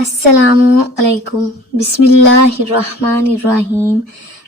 السلام علیکم۔ بسم اللہ الرحمن الرحیم۔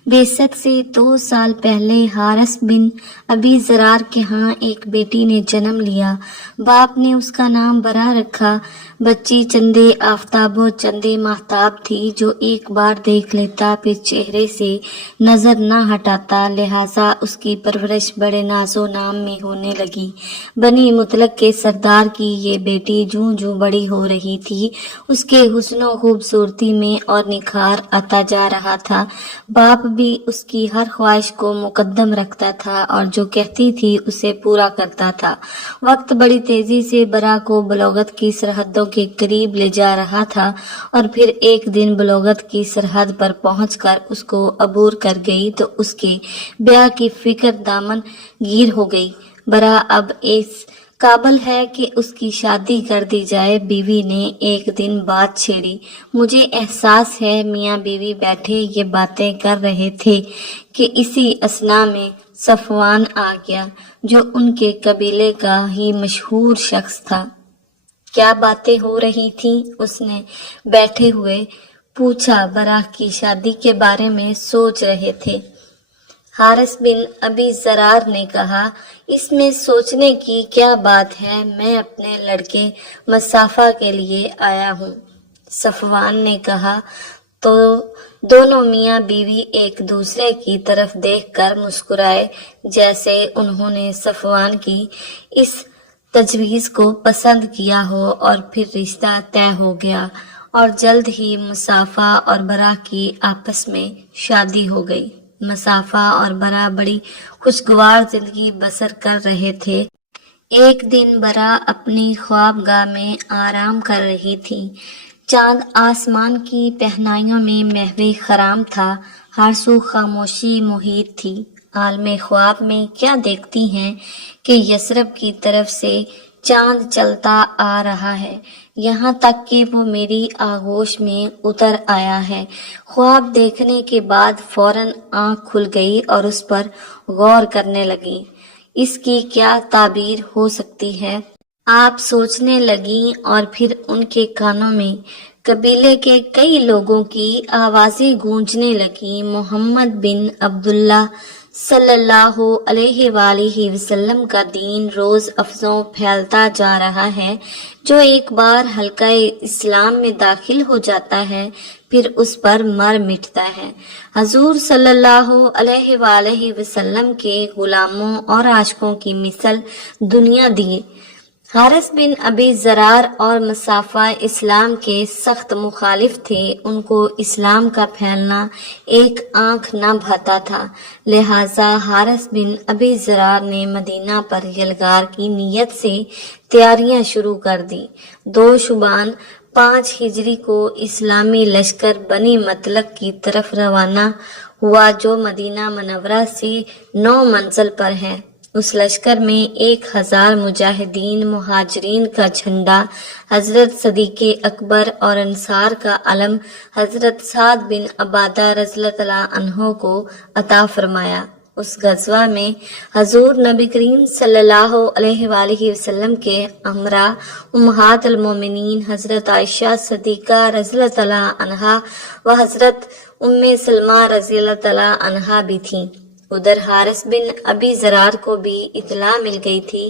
بعثت سے 2 سال پہلے حارث بن ابی زرار کے ہاں ایک بیٹی نے جنم لیا۔ باپ نے اس کا نام برا رکھا۔ بچی چندے آفتاب و چندے ماہتاب تھی، جو ایک بار دیکھ لیتا پھر چہرے سے نظر نہ ہٹاتا، لہٰذا اس کی پرورش بڑے ناز و نام میں ہونے لگی۔ بنی مطلق کے سردار کی یہ بیٹی جوں جوں بڑی ہو رہی تھی، اس کے حسن و خوبصورتی میں اور نکھار آتا جا رہا تھا۔ باپ بھی اس کی ہر خواہش کو مقدم رکھتا تھا اور جو کہتی تھی اسے پورا کرتا تھا۔ وقت بڑی تیزی سے برا کو بلوغت کی سرحدوں کے قریب لے جا رہا تھا، اور پھر ایک دن بلوغت کی سرحد پر پہنچ کر اس کو عبور کر گئی تو اس کے بیاہ کی فکر دامن گیر ہو گئی۔ برا اب اس قابل ہے کہ اس کی شادی کر دی جائے۔ بیوی نے ایک دن بات چھیڑی۔ مجھے احساس ہے میاں بیوی بیٹھے یہ باتیں کر رہے تھے کہ اسی اثنا میں صفوان آ گیا، جو ان کے قبیلے کا ہی مشہور شخص تھا۔ کیا باتیں ہو رہی تھیں؟ اس نے بیٹھے ہوئے پوچھا۔ برا کی شادی کے بارے میں سوچ رہے تھے۔ حارث بن ابی زرار نے کہا، اس میں سوچنے کی کیا بات ہے، میں اپنے لڑکے مصافہ کے لیے آیا ہوں۔ صفوان نے کہا تو دونوں میاں بیوی ایک دوسرے کی طرف دیکھ کر مسکرائے، جیسے انہوں نے صفوان کی اس تجویز کو پسند کیا ہو، اور پھر رشتہ طے ہو گیا اور جلد ہی مصافہ اور برا کی آپس میں شادی ہو گئی۔ مصافہ اور برا بڑی خوشگوار زندگی بسر کر رہے تھے۔ ایک دن برا اپنی خوابگاہ میں آرام کر رہی تھی۔ چاند آسمان کی پہنائیوں میں محو خرام تھا، ہر سو خاموشی محیط تھی۔ عالم خواب میں کیا دیکھتی ہیں کہ یثرب کی طرف سے چاند چلتا آ رہا ہے، یہاں تک کہ وہ میری آغوش میں اتر آیا ہے۔ خواب دیکھنے کے بعد فوراً آنکھ کھل گئی اور اس پر غور کرنے لگی۔ اس کی کیا تعبیر ہو سکتی ہے؟ آپ سوچنے لگیں اور پھر ان کے کانوں میں قبیلے کے کئی لوگوں کی آوازیں گونجنے لگیں۔ محمد بن عبداللہ صلی اللہ علیہ وآلہ وسلم کا دین روز افزوں پھیلتا جا رہا ہے۔ جو ایک بار حلقہ اسلام میں داخل ہو جاتا ہے پھر اس پر مر مٹتا ہے۔ حضور صلی اللہ علیہ وآلہ وسلم کے غلاموں اور عاشقوں کی مثل دنیا دی۔ حارث بن ابی زرار اور مصافہ اسلام کے سخت مخالف تھے، ان کو اسلام کا پھیلنا ایک آنکھ نہ بھاتا تھا، لہٰذا حارث بن ابی زرار نے مدینہ پر یلغار کی نیت سے تیاریاں شروع کر دی۔ 2 شعبان 5 ہجری کو اسلامی لشکر بنی مطلق کی طرف روانہ ہوا، جو مدینہ منورہ سے 9 منزل پر ہے۔ اس لشکر میں 1000 مجاہدین، مہاجرین کا جھنڈا حضرت صدیق اکبر اور انصار کا علم حضرت سعد بن عبادہ رضی اللہ عنہ کو عطا فرمایا۔ اس غزوہ میں حضور نبی کریم صلی اللہ علیہ وآلہ وسلم کے ہمراہ امہات المومنین حضرت عائشہ صدیقہ رضی اللہ عنہا و حضرت ام سلمہ رضی اللہ عنہا بھی تھیں۔ ادھر حارث بن ابی زرار کو بھی اطلاع مل گئی تھی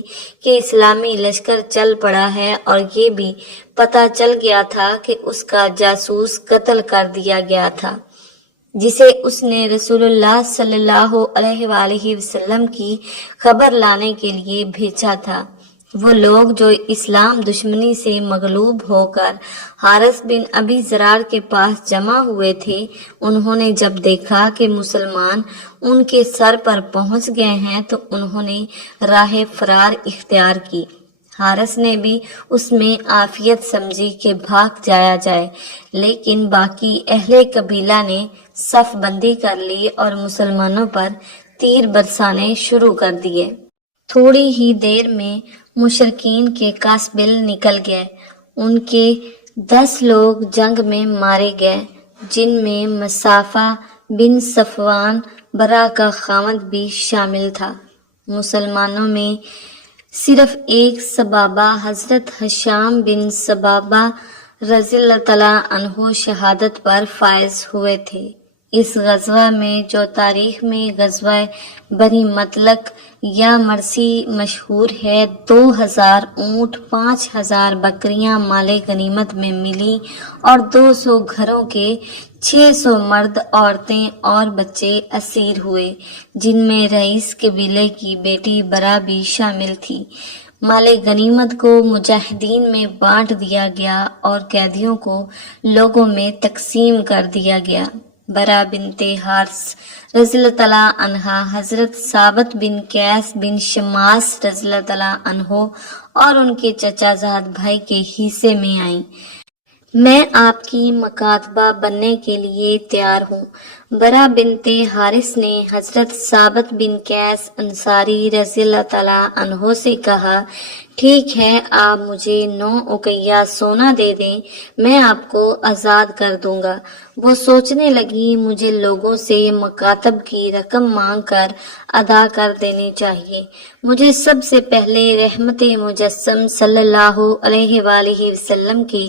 کہ اسلامی لشکر چل پڑا ہے، اور یہ بھی پتہ چل گیا تھا کہ اس کا جاسوس قتل کر دیا گیا تھا، جسے اس نے رسول اللہ صلی اللہ علیہ وآلہ وسلم کی خبر لانے کے لیے بھیجا تھا۔ وہ لوگ جو اسلام دشمنی سے مغلوب ہو کر حارث بن ابی زرار کے پاس جمع ہوئے تھے، انہوں نے جب دیکھا کہ مسلمان ان کے سر پر پہنچ گئے ہیں تو انہوں نے راہ فرار اختیار کی۔ حارث نے بھی اس میں عافیت سمجھی کہ بھاگ جایا جائے، لیکن باقی اہل قبیلہ نے صف بندی کر لی اور مسلمانوں پر تیر برسانے شروع کر دیے۔ تھوڑی ہی دیر میں مشرکین کے قافلے نکل گئے۔ ان کے 10 لوگ جنگ میں مارے گئے، جن میں مصافہ بن صفوان برا کا خاوند بھی شامل تھا۔ مسلمانوں میں صرف ایک صبابہ حضرت ہشام بن صبابہ رضی اللہ تعالیٰ عنہ شہادت پر فائز ہوئے تھے۔ اس غزوہ میں جو تاریخ میں غزوہ بنی مطلق یا مرسی مشہور ہے، 2000 اونٹ، 5000 بکریاں مال غنیمت میں ملی اور 200 گھروں کے 600 مرد، عورتیں اور بچے اسیر ہوئے، جن میں رئیس قبیلے کی بیٹی برا بھی شامل تھی۔ مال غنیمت کو مجاہدین میں بانٹ دیا گیا اور قیدیوں کو لوگوں میں تقسیم کر دیا گیا۔ برا بنت حارث رضی اللہ تعالیٰ عنہا حضرت ثابت بن قیس بن شماس رضی اللہ تعالیٰ عنہ اور ان کے چچا زاد بھائی کے حصے میں آئیں۔ میں آپ کی مکاتبہ بننے کے لیے تیار ہوں۔ برا بنت حارث نے حضرت ثابت بن قیس انصاری رضی اللہ تعالیٰ عنہ سے کہا، ٹھیک ہے، آپ مجھے 9 اوقیہ سونا دے دیں، میں آپ کو آزاد کر دوں گا۔ وہ سوچنے لگی مجھے لوگوں سے مکاتب کی رقم مانگ کر ادا کر دینی چاہیے۔ مجھے سب سے پہلے رحمت مجسم صلی اللہ علیہ وآلہ وسلم کی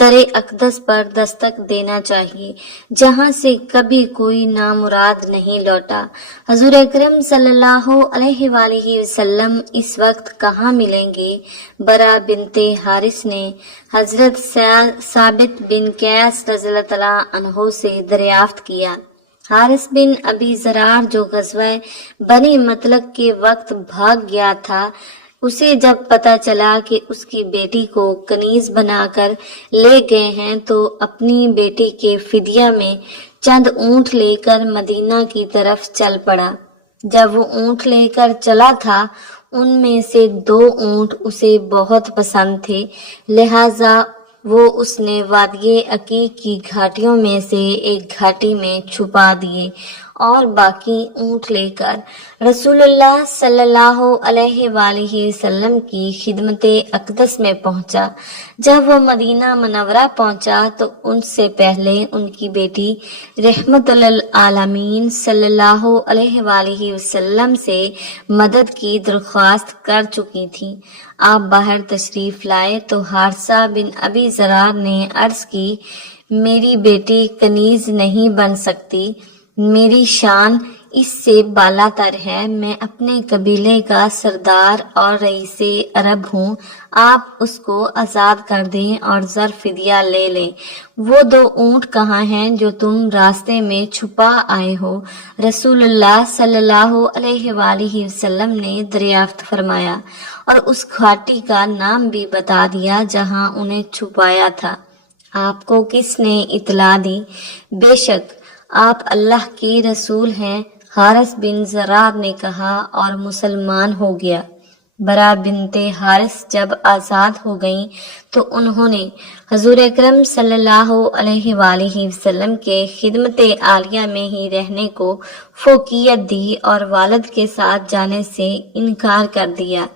در اقدس پر دستک دینا چاہیے، جہاں سے کبھی کوئی نامراد نہیں لوٹا۔ حضور اکرم صلی اللہ علیہ وآلہ وسلم اس وقت کہاں ملیں گے؟ برا بنت حارث نے حضرت ثابت بن قیس رضی اللہ تعالیٰ عنہ سے دریافت کیا۔ حارث بن ابی ذرار جو غزوہ بنی مطلق کے وقت بھاگ گیا تھا، اسے جب پتہ چلا کہ اس کی بیٹی کو کنیز بنا کر لے گئے ہیں تو اپنی بیٹی کے فدیہ میں چند اونٹ لے کر مدینہ کی طرف چل پڑا۔ جب وہ اونٹ لے کر چلا تھا، ان میں سے 2 اونٹ اسے بہت پسند تھے، لہٰذا وہ اس نے وادی عقیق کی گھاٹیوں میں سے ایک گھاٹی میں چھپا دیے اور باقی اونٹ لے کر رسول اللہ صلی اللہ علیہ وآلہ وسلم کی خدمت اقدس میں پہنچا۔ جب وہ مدینہ منورہ پہنچا تو ان سے پہلے ان کی بیٹی رحمت للعالمین صلی اللہ علیہ وآلہ وسلم سے مدد کی درخواست کر چکی تھی۔ آپ باہر تشریف لائے تو حارثہ بن ابی ذرار نے عرض کی، میری بیٹی کنیز نہیں بن سکتی، میری شان اس سے بالا تر ہے، میں اپنے قبیلے کا سردار اور رئیس عرب ہوں، آپ اس کو آزاد کر دیں اور زر فدیہ لے لیں۔ وہ 2 اونٹ کہاں ہیں جو تم راستے میں چھپا آئے ہو؟ رسول اللہ صلی اللہ علیہ وآلہ وسلم نے دریافت فرمایا اور اس گھاٹی کا نام بھی بتا دیا جہاں انہیں چھپایا تھا۔ آپ کو کس نے اطلاع دی؟ بے شک آپ اللہ کے رسول ہیں، حارث بن ذرار نے کہا اور مسلمان ہو گیا۔ برا بنت حارث جب آزاد ہو گئیں تو انہوں نے حضور اکرم صلی اللہ علیہ وآلہ وسلم کے خدمت عالیہ میں ہی رہنے کو فوقیت دی اور والد کے ساتھ جانے سے انکار کر دیا۔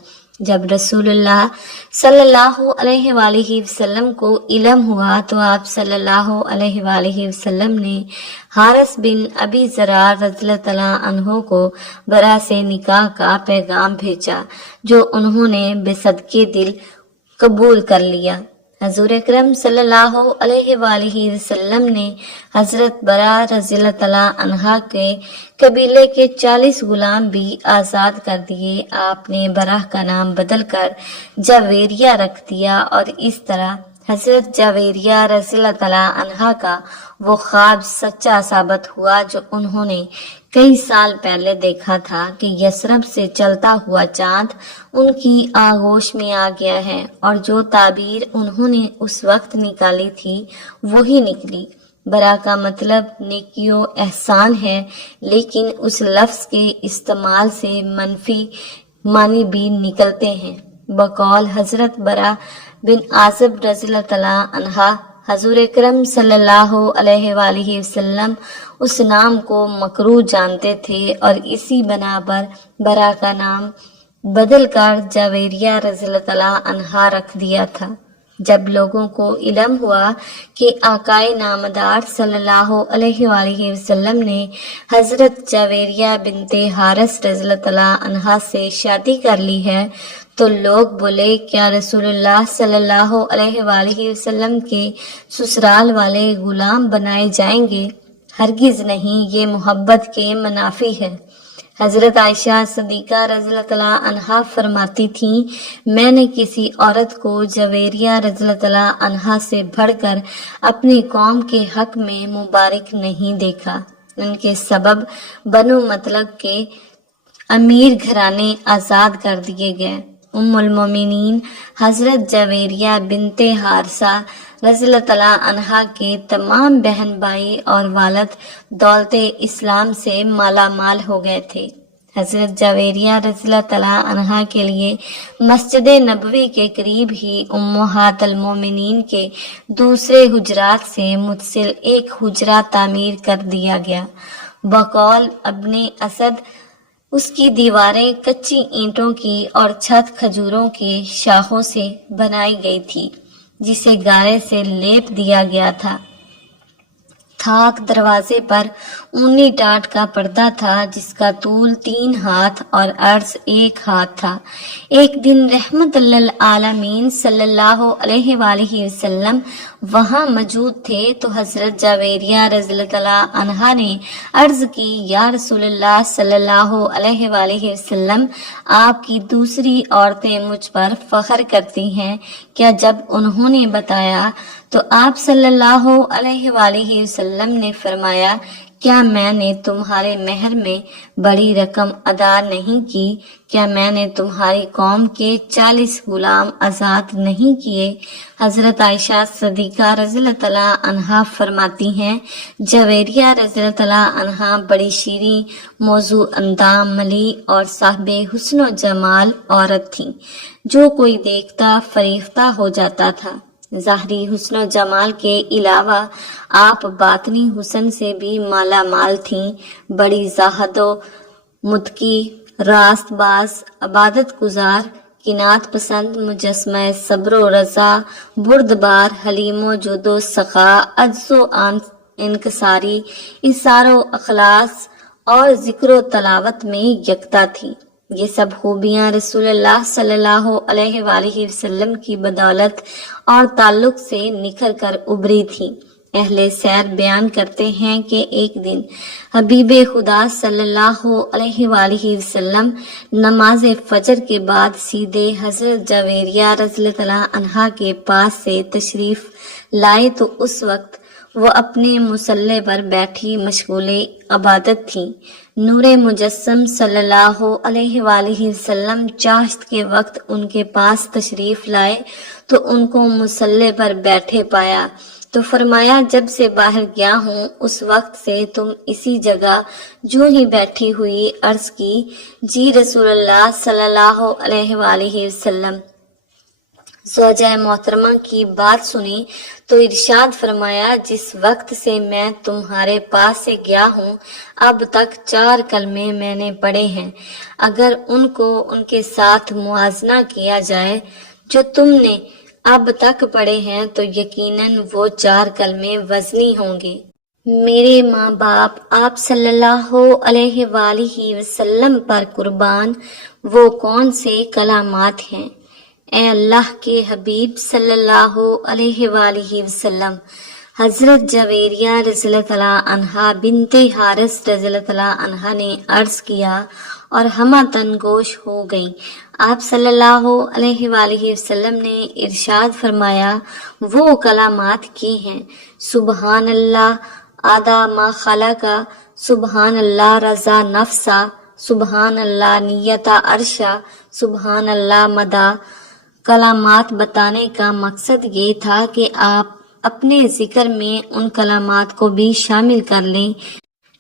جب رسول اللہ صلی اللہ علیہ وآلہ وسلم کو علم ہوا تو آپ صلی اللہ علیہ وآلہ وسلم نے حارث بن ابی ذرار رضی اللہ تعالیٰ عنہ کو برا سے نکاح کا پیغام بھیجا، جو انہوں نے بے صدقے دل قبول کر لیا۔ حضور اکرم صلی اللہ علیہ وآلہ وسلم نے حضرت برا رضی اللہ تعالیٰ عنہ کے قبیلے کے 40 غلام بھی آزاد کر دیے۔ آپ نے برا کا نام بدل کر جاویریہ رکھ دیا اور اس طرح حضرت جاویریہ رضی اللہ تعالیٰ عنہ کا وہ خواب سچا ثابت ہوا جو انہوں نے کئی سال پہلے دیکھا تھا کہ یثرب سے چلتا ہوا چاند ان کی آغوش میں آ گیا ہے، اور جو تعبیر انہوں نے اس وقت نکالی تھی وہی نکلی۔ برا کا مطلب نیکی و احسان ہے، لیکن اس لفظ کے استعمال سے منفی معنی بھی نکلتے ہیں۔ بقول حضرت برا بن عازب رضی اللہ تعالیٰ عنہ، حضور اکرم صلی اللہ علیہ وآلہ وسلم اس نام کو مکروہ جانتے تھے اور اسی بنا پر برا کا نام بدل کر جاویریہ رضی اللہ تعالیٰ عنہ رکھ دیا تھا۔ جب لوگوں کو علم ہوا کہ آقائے نامدار صلی اللہ علیہ وآلہ وسلم نے حضرت جاویریہ بنت حارث رضی اللہ تعالیٰ عنہ سے شادی کر لی ہے تو لوگ بولے کیا رسول اللہ صلی اللہ علیہ وآلہ وسلم کے سسرال والے غلام بنائے جائیں گے؟ ہرگز نہیں، یہ محبت کے منافی ہے۔ حضرت عائشہ صدیقہ رضی اللہ تعالیٰ عنہا فرماتی تھیں، میں نے کسی عورت کو جویریہ رضی اللہ تعالیٰ عنہا سے بڑھ کر اپنی قوم کے حق میں مبارک نہیں دیکھا۔ ان کے سبب بنو مطلب کے امیر گھرانے آزاد کر دیے گئے۔ ام المومنین حضرت جویریہ بنت حارثہ رضی اللہ تعالیٰ عنہا کے تمام بہن بھائی اور والد دولت اسلام سے مالا مال ہو گئے تھے۔ حضرت جویریہ رضی اللہ تعالیٰ عنہا کے لیے مسجد نبوی کے قریب ہی امہات المومنین کے دوسرے حجرات سے متصل ایک حجرہ تعمیر کر دیا گیا۔ بقول ابن اسد اس کی دیواریں کچی اینٹوں کی اور چھت کھجوروں کے شاخوں سے بنائی گئی تھی، جسے گارے سے لیپ دیا گیا تھا۔ تھاک دروازے پر اونی ٹاٹ کا پردہ تھا، جس کا طول 3 ہاتھ اور عرض 1 ہاتھ تھا۔ ایک دن رحمت للعالمین صلی اللہ علیہ وآلہ وسلم وہاں موجود تھے تو حضرت جویریہ رضی اللہ تعالیٰ عنہا نے عرض کی، یا رسول اللہ صلی اللہ علیہ وآلہ وسلم، آپ کی دوسری عورتیں مجھ پر فخر کرتی ہیں۔ کیا جب انہوں نے بتایا تو آپ صلی اللہ علیہ وآلہ وسلم نے فرمایا، کیا میں نے تمہارے مہر میں بڑی رقم ادا نہیں کی؟ کیا میں نے تمہاری قوم کے 40 غلام آزاد نہیں کیے؟ حضرت عائشہ صدیقہ رضی اللہ تعالیٰ عنہا فرماتی ہیں، جویریہ رضی اللہ تعالیٰ عنہا بڑی شیریں، موضوع اندام، ملی اور صاحب حسن و جمال عورت تھیں، جو کوئی دیکھتا فریفتہ ہو جاتا تھا۔ ظاہری حسن و جمال کے علاوہ آپ باطنی حسن سے بھی مالا مال تھیں۔ بڑی زاہد و متقی، راست باز، عبادت گزار، قناعت پسند، مجسمہ صبر و رضا، بردبار، حلیم و جود و سخا، عجز و انکساری، اثار و اخلاص اور ذکر و تلاوت میں یکتا تھی۔ یہ سب خوبیاں رسول اللہ صلی اللہ علیہ وآلہ وسلم کی بدولت اور تعلق سے نکھر کر ابھری تھی۔ اہل سیر بیان کرتے ہیں کہ ایک دن حبیب خدا صلی اللہ علیہ وآلہ وسلم نماز فجر کے بعد سیدھے حضرت جویریہ رضی اللہ تعالیٰ عنہا کے پاس سے تشریف لائے تو اس وقت وہ اپنے مصلی پر بیٹھی مشغول عبادت تھیں۔ نور مجسم صلی اللہ علیہ وآلہ وسلم چاشت کے وقت ان کے پاس تشریف لائے تو ان کو مصلی پر بیٹھے پایا تو فرمایا، جب سے باہر گیا ہوں اس وقت سے تم اسی جگہ جو ہی بیٹھی ہوئی۔ عرض کی، جی رسول اللہ صلی اللہ علیہ وآلہ وسلم۔ زوجہ محترمہ کی بات سنی تو ارشاد فرمایا، جس وقت سے میں تمہارے پاس سے گیا ہوں اب تک 4 کلمے میں نے پڑھے ہیں۔ اگر ان کو ان کے ساتھ موازنہ کیا جائے جو تم نے اب تک پڑھے ہیں تو یقیناً وہ 4 کلمے وزنی ہوں گے۔ میرے ماں باپ آپ صلی اللہ علیہ وآلہ وسلم پر قربان، وہ کون سے کلمات ہیں؟ اے اللہ کے حبیب صلی اللہ علیہ وآلہ وسلم۔ حضرت جویریہ رضی اللہ تعالیٰ عنہا بنت حارث رضی اللہ تعالیٰ عنہا نے عرض کیا اور ہمہ تنگوش ہو گئیں۔ آپ صلی اللہ علیہ وآلہ وسلم نے ارشاد فرمایا، وہ کلمات کی ہیں، سبحان اللہ عدد ما خلق، سبحان اللہ رضا نفسا، سبحان اللہ نیت عرشا، سبحان اللہ مدہ۔ کلمات بتانے کا مقصد یہ تھا کہ آپ اپنے ذکر میں ان کلمات کو بھی شامل کر لیں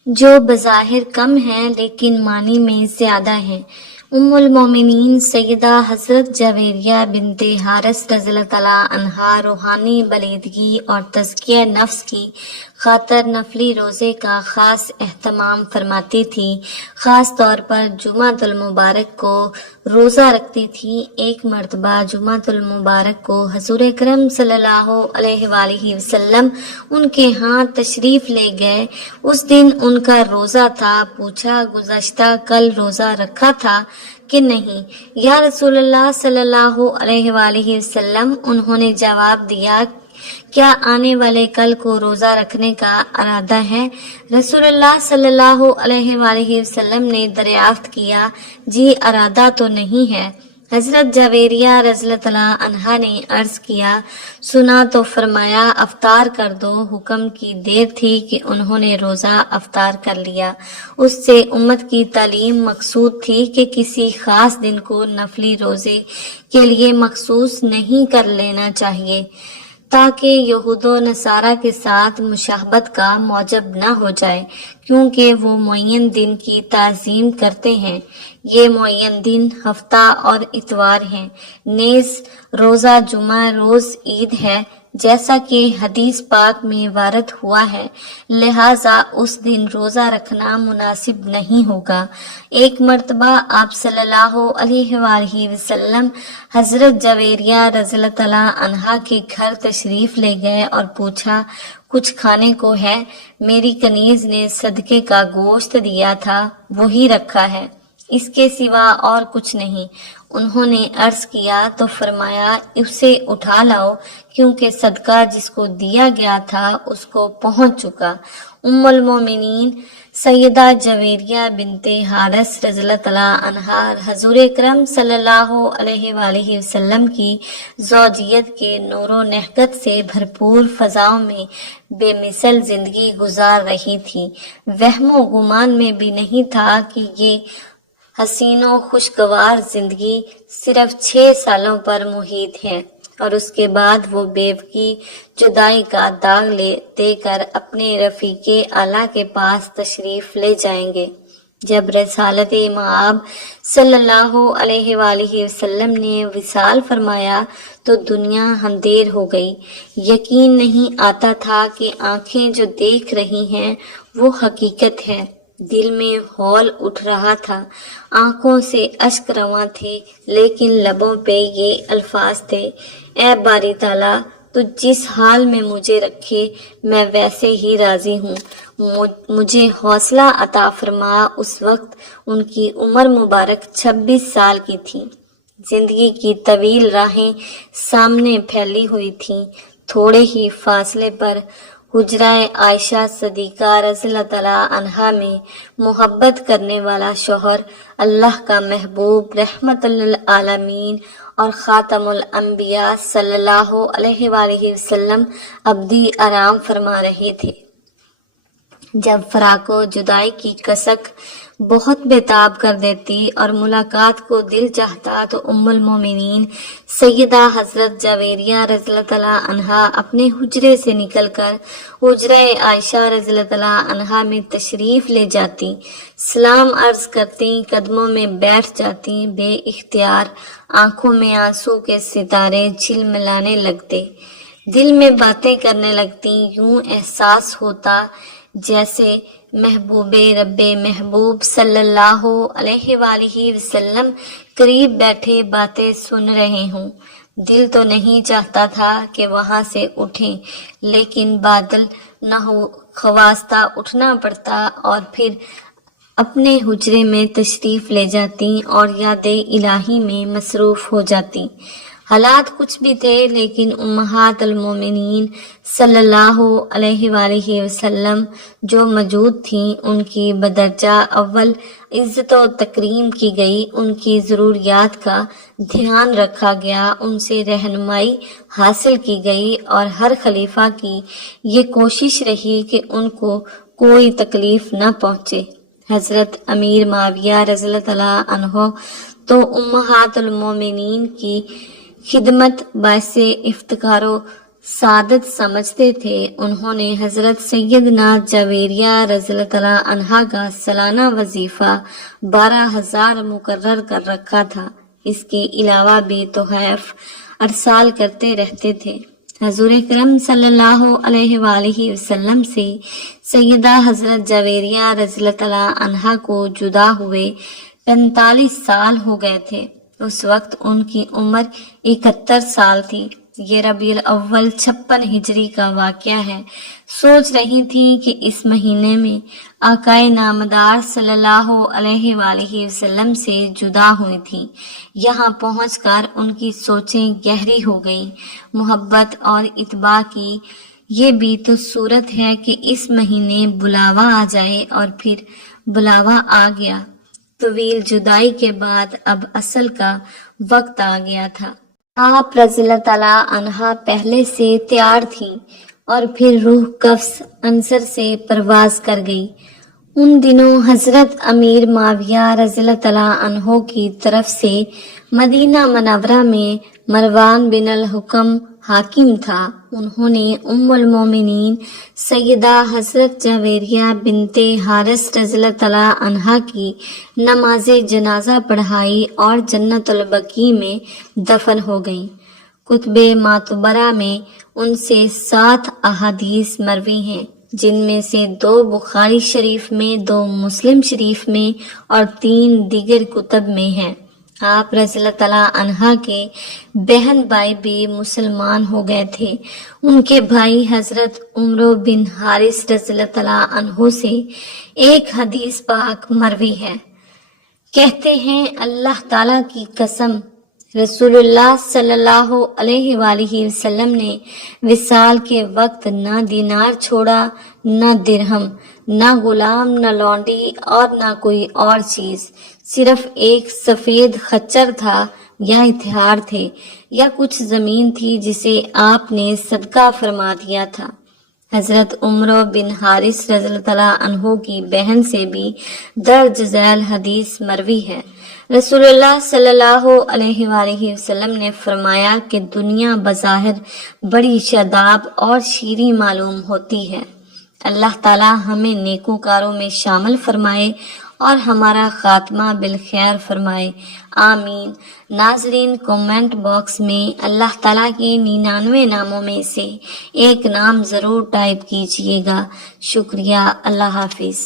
جو بظاہر کم ہیں لیکن معنی میں زیادہ ہیں۔ ام المومنین سیدہ حضرت جویریہ بنت حارث رضی اللہ تعالیٰ عنہا روحانی بلیدگی اور تزکیہ نفس کی خاطر نفلی روزے کا خاص اہتمام فرماتی تھی۔ خاص طور پر جمعۃ المبارک کو روزہ رکھتی تھی۔ ایک مرتبہ جمعۃ المبارک کو حضور اکرم صلی اللہ علیہ وآلہ وسلم ان کے ہاں تشریف لے گئے۔ اس دن ان کا روزہ تھا۔ پوچھا، گزشتہ کل روزہ رکھا تھا؟ کہ نہیں یا رسول اللہ صلی اللہ علیہ وآلہ وسلم، انہوں نے جواب دیا، کیا آنے والے کل کو روزہ رکھنے کا ارادہ ہے؟ رسول اللہ صلی اللہ علیہ وآلہ وسلم نے دریافت کیا، جی ارادہ تو نہیں ہے۔ حضرت جویریہ رضی اللہ عنہا نے عرض کیا، سنا تو فرمایا افطار کر دو۔ حکم کی دیر تھی کہ انہوں نے روزہ افطار کر لیا۔ اس سے امت کی تعلیم مقصود تھی کہ کسی خاص دن کو نفلی روزے کے لیے مخصوص نہیں کر لینا چاہیے، تاکہ یہود و نصارہ کے ساتھ مشابہت کا موجب نہ ہو جائے، کیونکہ وہ معین دن کی تعظیم کرتے ہیں۔ یہ معین دن ہفتہ اور اتوار ہیں، نیز روزہ جمعہ روز عید ہے، جیسا کہ حدیث پاک میں وارد ہوا ہے، لہٰذا اس دن روزہ رکھنا مناسب نہیں ہوگا۔ ایک مرتبہ آپ صلی اللہ علیہ وآلہ وسلم حضرت جویریہ رضی اللہ عنہا کے گھر تشریف لے گئے اور پوچھا، کچھ کھانے کو ہے؟ میری کنیز نے صدقے کا گوشت دیا تھا، وہی رکھا ہے، اس کے سوا اور کچھ نہیں۔ انہوں نے عرض کیا تو فرمایا، اسے اٹھا لاؤ، کیونکہ صدقہ جس کو دیا گیا تھا اس کو پہنچ چکا۔ ام المومنین سیدہ جویریہ بنت حارث رضی اللہ عنہا حضور اکرم صلی اللہ علیہ وآلہ وسلم کی زوجیت کے نور و نہکت سے بھرپور فضاؤں میں بے مثل زندگی گزار رہی تھی۔ وہم و گمان میں بھی نہیں تھا کہ یہ حسین و خوشگوار زندگی صرف 6 سالوں پر محیط ہے، اور اس کے بعد وہ بیوگی جدائی کا داغ دے کر اپنے رفیق اعلیٰ کے پاس تشریف لے جائیں گے۔ جب رسالت مآب صلی اللہ علیہ وآلہ وسلم نے وصال فرمایا تو دنیا اندھیر ہو گئی۔ یقین نہیں آتا تھا کہ آنکھیں جو دیکھ رہی ہیں وہ حقیقت ہے۔ دل میں ہول اٹھ رہا تھا، آنکھوں سے اشک رواں تھے، لیکن لبوں پہ یہ الفاظ تھے، اے باری تعالیٰ، تو جس حال میں مجھے رکھے میں ویسے ہی راضی ہوں، مجھے حوصلہ عطا فرما۔ اس وقت ان کی عمر مبارک 26 سال کی تھی۔ زندگی کی طویل راہیں سامنے پھیلی ہوئی تھیں۔ تھوڑے ہی فاصلے پر حجرہ عائشہ صدیقہ رضی اللہ عنہا میں محبت کرنے والا شوہر، اللہ کا محبوب، رحمت للعالمین اور خاتم الانبیاء صلی اللہ علیہ وآلہ وسلم ابدی آرام فرما رہے تھے۔ جب فراق و جدائی کی کسک بہت بےتاب کر دیتی اور ملاقات کو دل چاہتا تو ام المومنین سیدہ حضرت جویریہ رضی اللہ عنہا اپنے حجرے سے نکل کر حجرہ عائشہ رضی اللہ عنہا میں تشریف لے جاتی، سلام عرض کرتی، قدموں میں بیٹھ جاتی، بے اختیار آنکھوں میں آنسو کے ستارے جھلملانے لگتے، دل میں باتیں کرنے لگتی۔ یوں احساس ہوتا جیسے محبوب رب محبوب صلی اللہ علیہ وآلہ وسلم قریب بیٹھے باتیں سن رہے ہوں۔ دل تو نہیں چاہتا تھا کہ وہاں سے اٹھیں، لیکن بادل نہ ہو خواستہ اٹھنا پڑتا اور پھر اپنے حجرے میں تشریف لے جاتی اور یاد الہی میں مصروف ہو جاتی۔ حالات کچھ بھی تھے، لیکن امہات المومنین صلی اللہ علیہ وآلہ وسلم جو موجود تھیں ان کی بدرجہ اول عزت و تکریم کی گئی، ان کی ضروریات کا دھیان رکھا گیا، ان سے رہنمائی حاصل کی گئی، اور ہر خلیفہ کی یہ کوشش رہی کہ ان کو کوئی تکلیف نہ پہنچے۔ حضرت امیر معاویہ رضی اللہ عنہ تو امہات المومنین کی خدمت باعث افتخار و سعادت سمجھتے تھے۔ انہوں نے حضرت سیدنا جویریہ رضی اللہ عنہا کا سالانہ وظیفہ 12,000 مقرر کر رکھا تھا۔ اس کے علاوہ بھی تحائف ارسال کرتے رہتے تھے۔ حضور اکرم صلی اللہ علیہ وآلہ وسلم سے سیدہ حضرت جویریہ رضی اللہ عنہا کو جدا ہوئے 45 سال ہو گئے تھے۔ اس وقت ان کی عمر 71 سال تھی۔ یہ ربیع الاول 56 ہجری کا واقعہ ہے۔ سوچ رہی تھی کہ اس مہینے میں آقائے نامدار صلی اللہ علیہ وآلہ وسلم سے جدا ہوئی تھی۔ یہاں پہنچ کر ان کی سوچیں گہری ہو گئی۔ محبت اور اتباع کی یہ بھی تو صورت ہے کہ اس مہینے بلاوا آ جائے، اور پھر بلاوا آ گیا۔ طویل جدائی کے بعد اب اصل کا وقت آ گیا تھا۔ آپ رضی اللہ تعالیٰ عنہا پہلے سے تیار تھیں اور پھر روح قفس عنصر سے پرواز کر گئی۔ ان دنوں حضرت امیر معاویہ رضی اللہ تعالیٰ عنہ کی طرف سے مدینہ منورہ میں مروان بن الحکم حاکم تھا۔ انہوں نے ام المومنین سیدہ حضرت جویریہ بنت حارث رضی اللہ تعالیٰ عنہا کی نماز جنازہ پڑھائی اور جنت البقیع میں دفن ہو گئیں۔ کتب معتبرہ میں ان سے 7 احادیث مروی ہیں، جن میں سے 2 بخاری شریف میں، 2 مسلم شریف میں اور 3 دیگر کتب میں ہیں۔ آپ رضی اللہ تعالیٰ عنہا کے بہن بھائی بھی مسلمان ہو گئے تھے۔ ان کے بھائی حضرت عمرو بن حارث رضی اللہ تعالیٰ عنہ سے ایک حدیث پاک مروی ہے۔ کہتے ہیں، اللہ تعالیٰ کی قسم، رسول اللہ صلی اللہ علیہ وآلہ وسلم نے وصال کے وقت نہ دینار چھوڑا، نہ درہم، نہ غلام، نہ لونڈی اور نہ کوئی اور چیز، صرف ایک سفید خچر تھا یا اتھیار تھے یا کچھ زمین تھی جسے آپ نے صدقہ فرما دیا تھا۔ حضرت عمرو بن حارث رضی اللہ تعالیٰ عنہ کی بہن سے بھی درج ذیل حدیث مروی ہے۔ رسول اللہ صلی اللہ علیہ وآلہ وسلم نے فرمایا کہ دنیا بظاہر بڑی شاداب اور شیریں معلوم ہوتی ہے۔ اللہ تعالیٰ ہمیں نیکوکاروں میں شامل فرمائے اور ہمارا خاتمہ بالخیر فرمائے، آمین۔ ناظرین، کومنٹ باکس میں اللہ تعالیٰ کے 99 ناموں میں سے ایک نام ضرور ٹائپ کیجئے گا۔ شکریہ، اللہ حافظ۔